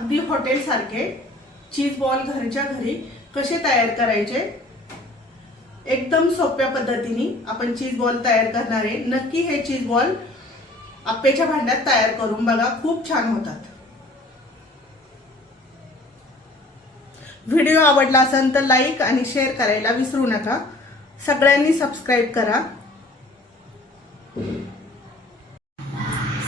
अगदी हॉटेल सारखे cheese ball घरच्या घरी कसे तयार करायचे, एकदम सोप्या पद्धतीने आपण चीज बॉल तयार करणार आहे। नक्की हे चीज बॉल आप्पेच्या भांड्यात तयार करून बघा, खूप छान होतात। व्हिडिओ आवडला असेल तर लाईक आणि शेअर करायला विसरू नका। सगळ्यांनी सबस्क्राइब करा।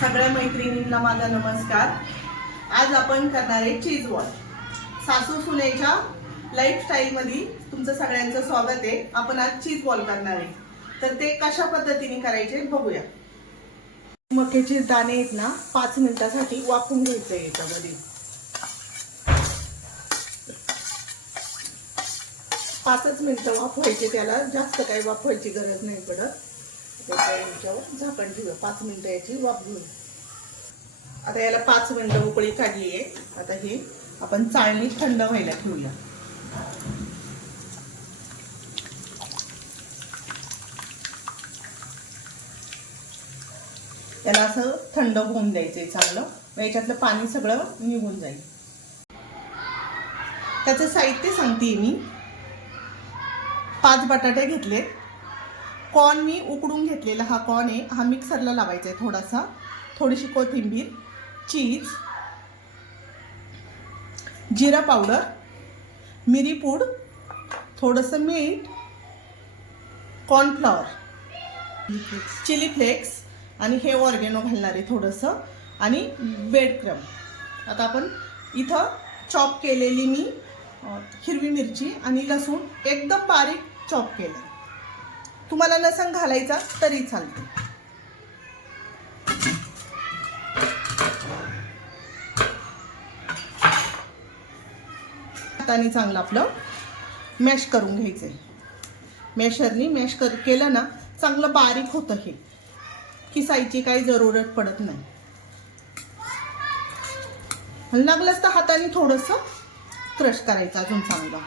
सगळ्या मैत्रिणींना माझा नमस्कार। आज आपण करणार आहे चीज बॉल। सासू सुनेच्या लाईफस्टाईल मध्ये तुमचं सगळ्यांचं स्वागत आहे। आपण आज चीज बॉल करणार आहे, तर ते कशा पद्धतीने करायचे बघूया। मक्याचे दाणे आहेत ना 5 मिनिटांसाठी वाफवून घ्यायचे याच्यामध्ये। 5च मिनिटं वाफवायचे, त्याला जास्त काही वाफवायची गरज नाही पडत। त्याच्या याच्यावर झाकण ठेवूया, 5 मिनिटं याची वाफ घेऊ। आता याला 5 मिनिटं उकळी काढली आहे। आता हे आपण चाळणीत थंड व्हायला ठेवूया। याला असं थंड होऊन द्यायचंय चांगलं, मग याच्यातलं पाणी सगळं निघून जाईल। त्याचं साहित्य सांगते मी। 5 बटाटे घेतले, कॉर्न मी उकडून घेतलेला हा कॉर्न आहे, हा मिक्सरला लावायचा आहे थोडासा, थोडीशी कोथिंबीर, चीज, जिरा पावडर, मिरी पूड, थोडंसं मीठ, कॉर्नफ्लॉवर, चिली फ्लेक्स आणि हे ऑर्गेनो घालणार आहे थोडंसं, आणि ब्रेड क्रम्ब। आता आपण इथं चॉप केलेली मी हिरवी मिरची आणि लसूण एकदम बारीक चॉप केलं। तुम्हाला लसूण घालायचा तरी चालते। हाताने चांगलं आपलं मॅश करून घ्यायचंय। मॅशरनी मॅश केलं ना चांगलं बारीक होतं। हे किसायची काही जरूरत पडत नाही। लागलंच तर हाताने थोडंसं क्रश करायचं अजून चांगलं।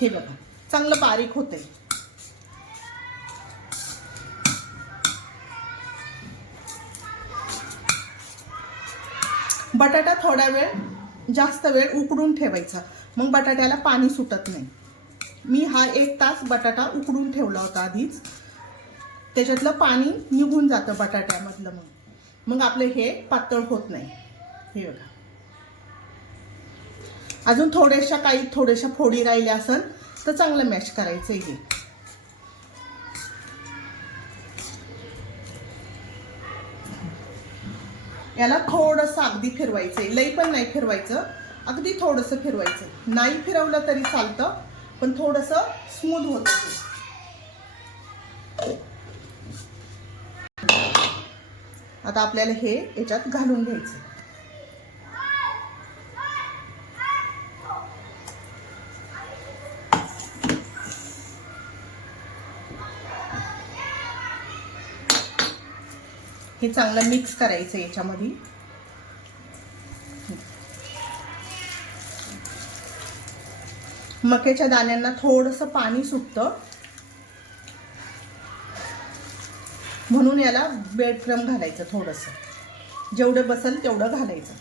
हे बघा चांगलं बारीक होतंय। बटाटा थोडा वेळ जास्त वेळ उकडून ठेवायचा, मग बटाट्याला पाणी सुटत नाही। मी हा 1 तास बटाटा उकडून ठेवला होता आधीच, त्याच्यातलं पाणी निघून जातं बटाट्यामधलं, मग आपले हे पातळ होत नाही। हे बघा अजून थोड्याशा फोडी राहिल्या असेल तर चांगलं मॅश करायचं हे। याला थोडंसं अगदी फिरवायचंय, लई पण नाही फिरवायचं, अगदी थोडंसं फिरवायचं। नाही फिरवलं तरी चालतं, पण थोडंसं स्मूथ होतं। आता आपल्याला हे याच्यात घालून घ्यायचं। हे चांगलं मिक्स करायचं याच्यामध्ये। मक्याच्या दाण्यांना थोडंसं पाणी सुटतं, म्हणून याला ब्रेड क्रम्ब घालायचं थोडंसं, जेवढं बसेल तेवढं घालायचं।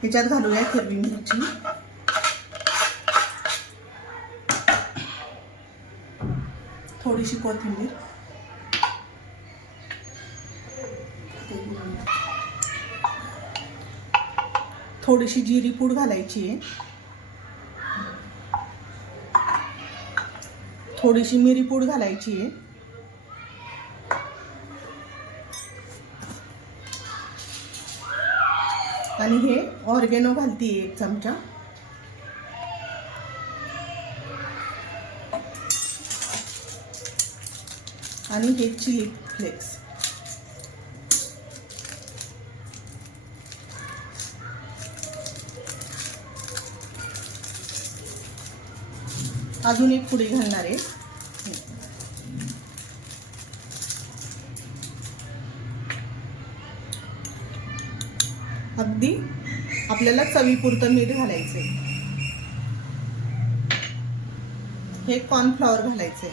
ह्याच्यात घालूया हिरवी मिरची, थोडीशी कोथिंबीर, थोडीशी जिरी पूड घालायची आहे, थोडीशी मिरी पूड घालायची आहे, आणि हे ऑर्गेनो घालतीये 1 चमचा, आणि हे चिली फ्लेक्स। अजून एक पुडी घालणार आहे। अगदी आपल्याला चवीपुरतं मीठ घालायचंय। हे कॉर्नफ्लॉवर घालायचंय।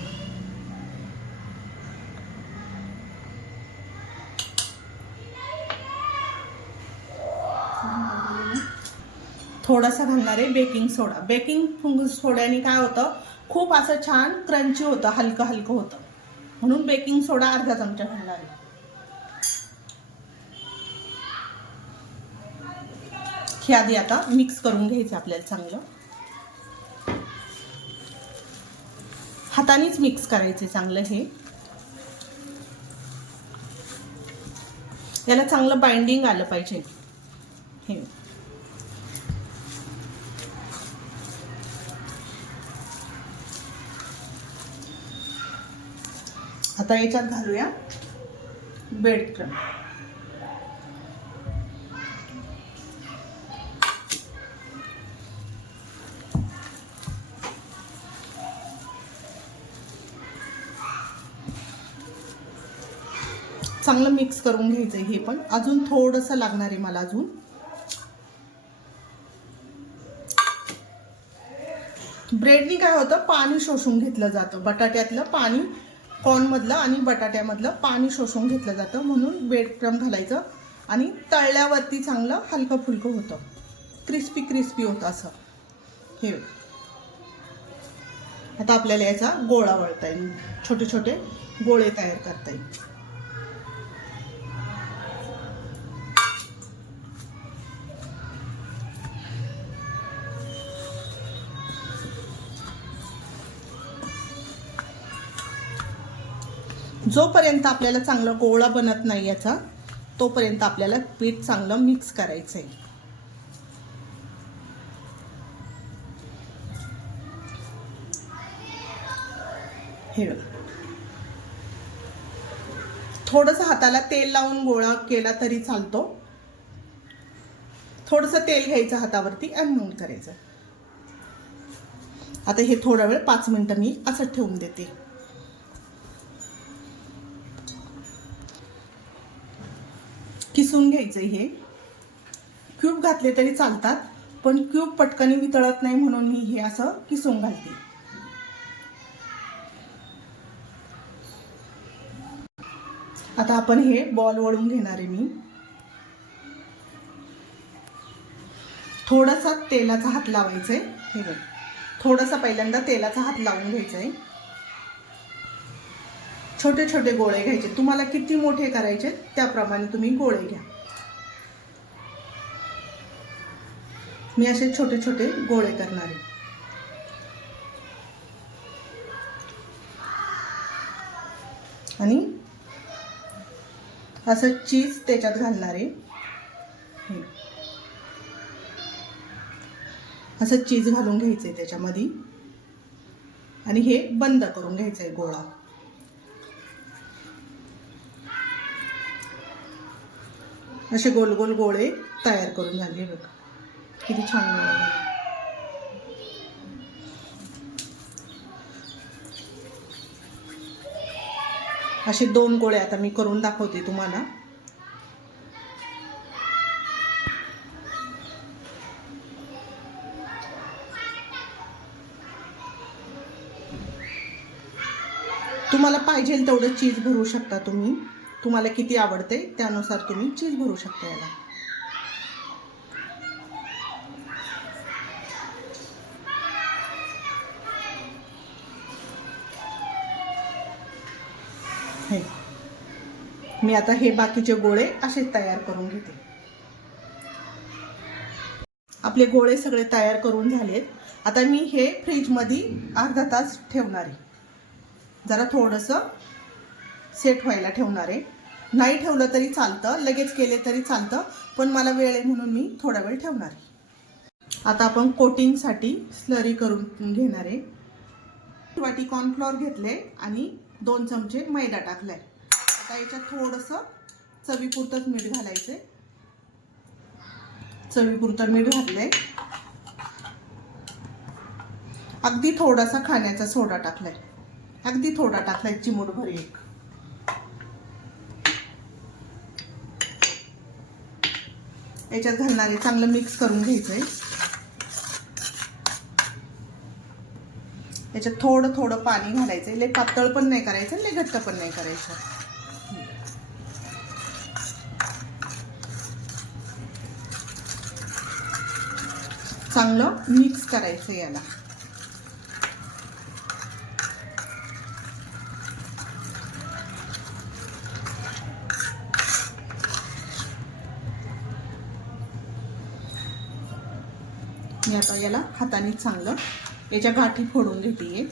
थोडासा घालणार आहे बेकिंग सोडा. बेकिंग सोड्याने काय होतं, खूप असं छान क्रंची होतं, हलकं हलकं होतं, म्हणून बेकिंग सोडा अर्धा चमचा घालणार आहे. हे आधी आता मिक्स करून घ्यायचं आपल्याला चांगलं. हातानेच मिक्स करायचे चांगलं. याला चांगलं बाइंडिंग आलं पाहिजे. हे आता याच्यात घालूया ब्रेड क्रम्ब. चांगलं मिक्स करून घ्यायचं. हे पण अजून थोडंसं लागणार आहे मला. अजून ब्रेडनी काय होतं, पाणी शोषून घेतलं जातं. बटाट्यातलं पाणी, कॉर्नमधलं आणि बटाट्यामधलं पाणी शोषून घेतलं जातं, म्हणून ब्रेड क्रम्ब घालायचं. आणि तळल्यावरती चांगलं हलकं फुलकं होतं, क्रिस्पी क्रिस्पी होतं असं. हे आता आपल्याला याचा गोळा वळता येईल, छोटे छोटे गोळे तयार करता येईल. जोपर्यंत आपल्याला चांगला गोळा बनत नाही याचा, तोपर्यंत आपल्याला पीठ चांगलं मिक्स करायचंय. हे थोडंसं हाताला तेल लावून गोळा केला तरी चालतो. थोडंसं तेल घ्यायचं हातावरती आणि मग करायचं. आता हे थोडा वेळ 5 मिनिटं मी असं ठेवून देते. किसून घ्यायचं. हे क्यूब घातले तरी चालतात, पण क्यूब पटकन वितळत नाही म्हणून मी हे असं किसून घालते. आता आपण हे बॉल वळून घेणार आहे. मी थोडासा तेलाचा हात लावायचा आहे. हे बघ, थोडासा पहिल्यांदा तेलाचा हात लावून घ्यायचा आहे. छोटे छोटे गोळे घ्यायचे. तुम्हाला किती मोठे करायचे त्याप्रमाणे तुम्ही गोळे घ्या. मी असे छोटे छोटे गोळे करणार आहे. आणि असं चीज त्याच्यात घालणार आहे. असं चीज घालून घ्यायचंय त्याच्यामध्ये आणि हे बंद करून घ्यायचंय गोळा. असे गोल गोल गोळे तयार करून झाले. बघा किती छान गोळे. असे 2 गोळे आता मी करून दाखवते तुम्हाला. तुम्हाला पाहिजे तेवढं चीज भरू शकता तुम्ही. तुम्हाला किती आवडते त्यानुसार तुम्ही चीज भरू शकता याला. हे मी आता हे बाकीचे गोळे असे तयार करून घेते. आपले गोळे सगळे तयार करून झालेत. आता मी हे फ्रीजमध्ये अर्धा तास ठेवणार आहे. जरा थोडंसं सेट व्हायला ठेवणार आहे. नाही ठेवलं तरी चालतं, लगेच केले तरी चालतं, पण मला वेळ आहे म्हणून मी थोडा वेळ ठेवणार आहे. आता आपण कोटिंगसाठी स्लरी करून घेणार आहे. 1 वाटी कॉर्नफ्लॉवर घेतले आणि 2 चमचे मैदा टाकलाय. आता याच्यात थोडंसं चवीपुरतंच मीठ घालायचे. चवीपुरतं मीठ घातलंय. अगदी थोडासा खाण्याचा सोडा टाकलाय. अगदी थोडा टाकलाय, चिमूटभर एक. याच्यात घालणारे चांगलं मिक्स करून घ्यायचंय. याच्यात थोडं थोडं पाणी घालायचंय. लय पातळ पण नाही करायचं, लय घट्ट पण नाही करायचं. चांगलं मिक्स करायचं याला. मी आता याला हाताने चांगलं याच्या गाठी फोडून घेते.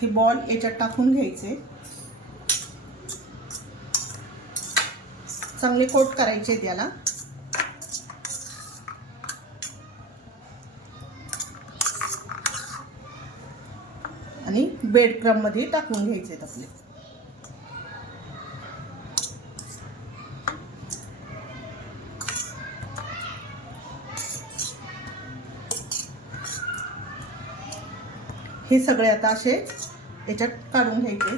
हे बॉल याच्यात टाकून घ्यायचे, चांगले कोट करायचे त्याला. आणि ब्रेड क्रम्ब मध्ये टाकून घ्यायचे आपले. हे सगळे आता असे याच्यात काढून घ्यायचे.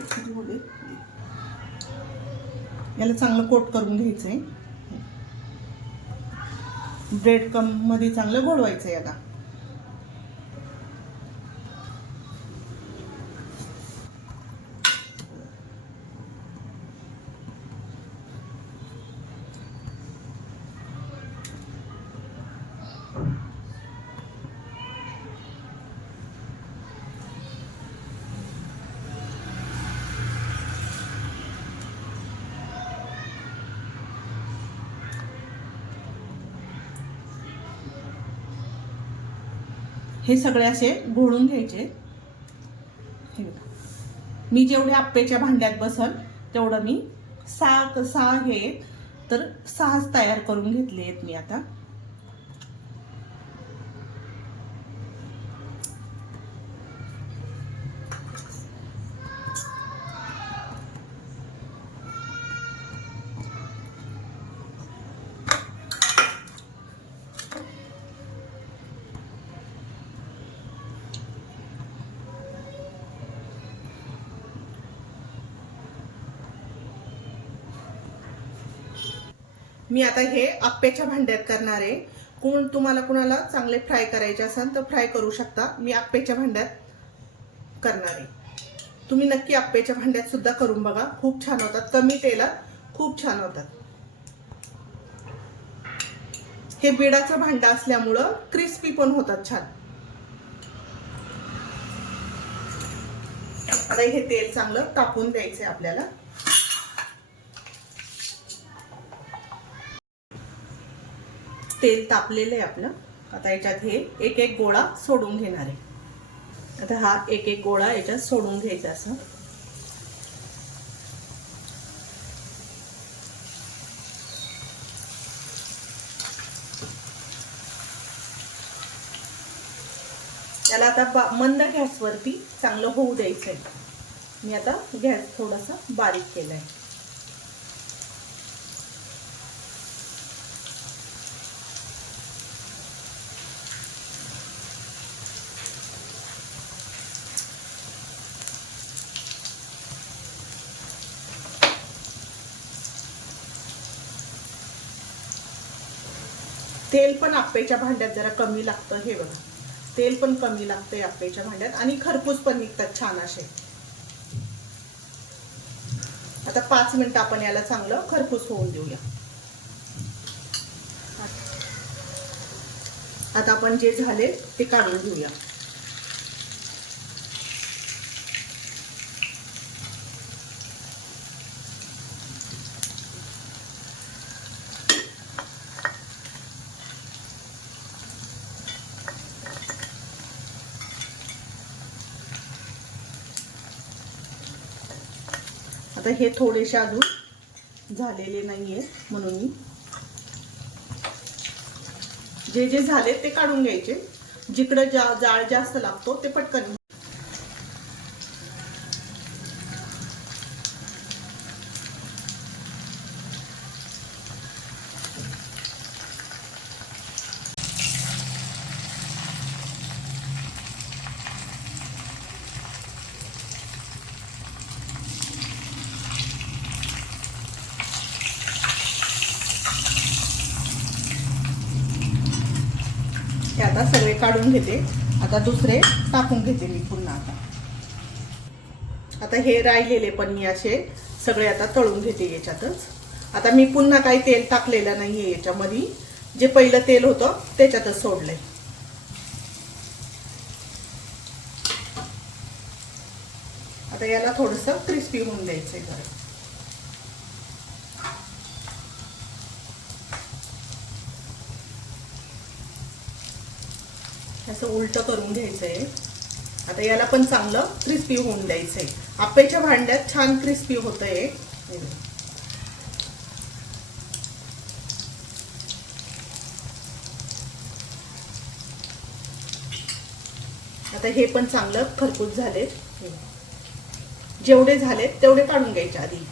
याला चांगलं कोट करून घ्यायचंय. ब्रेड क्रम्ब मध्ये चांगलं घोळवायचं याला. हे सगळे असे घोळून घ्यायचे. मी जेवढे आप्पेच्या भांड्यात बसल तेवढं मी सहा हे तर 6 तयार करून घेतले आहेत मी आता. मी आता हे आप्याच्या भांड्यात करणार आहे. तुम्हाला कुणाला चांगले फ्राय करायचे असेल तर फ्राय करू शकता. मी आप्याच्या भांड्यात करणार आहे. तुम्ही नक्की आप्याच्या भांड्यात सुद्धा करून बघा, खूप छान होतात. कमी तेलात खूप छान होतात. हे बिडाचं भांड असल्यामुळं क्रिस्पी पण होतात छान. आता हे तेल चांगलं तापून द्यायचंय आपल्याला. तेल तापलेलं आहे आपलं. आता याच्यात हे एक एक गोळा सोडून घेणार आहे. आता हा एक एक गोळा याच्यात सोडून घ्यायचा असं. त्याला आता मंद गॅसवरती चांगलं होऊ द्यायचंय. मी आता गॅस थोडासा बारीक केलाय. तेल पण आप्याच्या भांड्यात जरा कमी लागतं. हे बघा, तेल पण कमी लागतंय आप्याच्या भांड्यात आणि खरपूस पण निघतात छान असे. आता 5 मिनिटं आपण याला चांगलं खरपूस होऊन देऊया. आता आपण जे झाले ते काढून घेऊया. आता हे थोडेसे अजून झालेले नाहीये म्हणून मी जे झाले ते काढून घ्यायचे. जिकडे जाळ जास्त लागतो ते पटकन. आता सगळे काढून घेते. आता दुसरे टाकून घेते मी पुन्हा. आता हे राहिलेले पण मी असे सगळे आता तळून घेते याच्यातच. आता मी पुन्हा काही तेल टाकलेलं नाहीये याच्यामध्ये, जे पहिलं तेल होतं त्याच्यातच सोडलंय. आता याला थोडंसं क्रिस्पी होऊन द्यायचंय जरा. असं उलट करून घ्यायचंय. आता याला पण चांगलं क्रिस्पी होऊन द्यायचंय. आप्याच्या भांड्यात छान क्रिस्पी होतंय. आता हे पण चांगलं खरपूस झाले. जेवढे झालेत तेवढे काढून घ्यायचे आधी.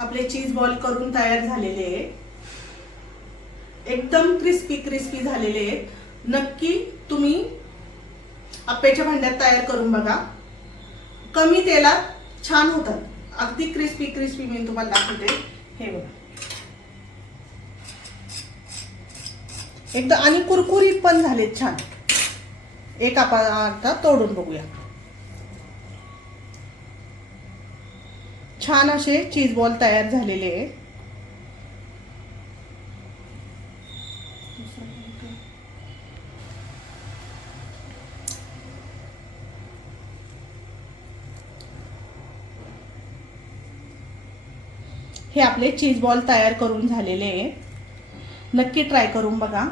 आपले चीज बॉल करून तयार झालेले आहे. एकदम क्रिस्पी क्रिस्पी झालेले आहेत. नक्की तुम्ही आप्याच्या भांड्यात तयार करून बघा. कमी तेलात छान होतात. अगदी क्रिस्पी क्रिस्पी मी तुम्हाला दाखवते. हे बघा एकदम, आणि कुरकुरीत पण झालेत छान. एक आपण आता तोडून बघूया. छान असे चीज बॉल तयार झालेले आहेत. हे आपले चीज बॉल तयार करून झालेले आहेत. नक्की ट्राय करून बघा.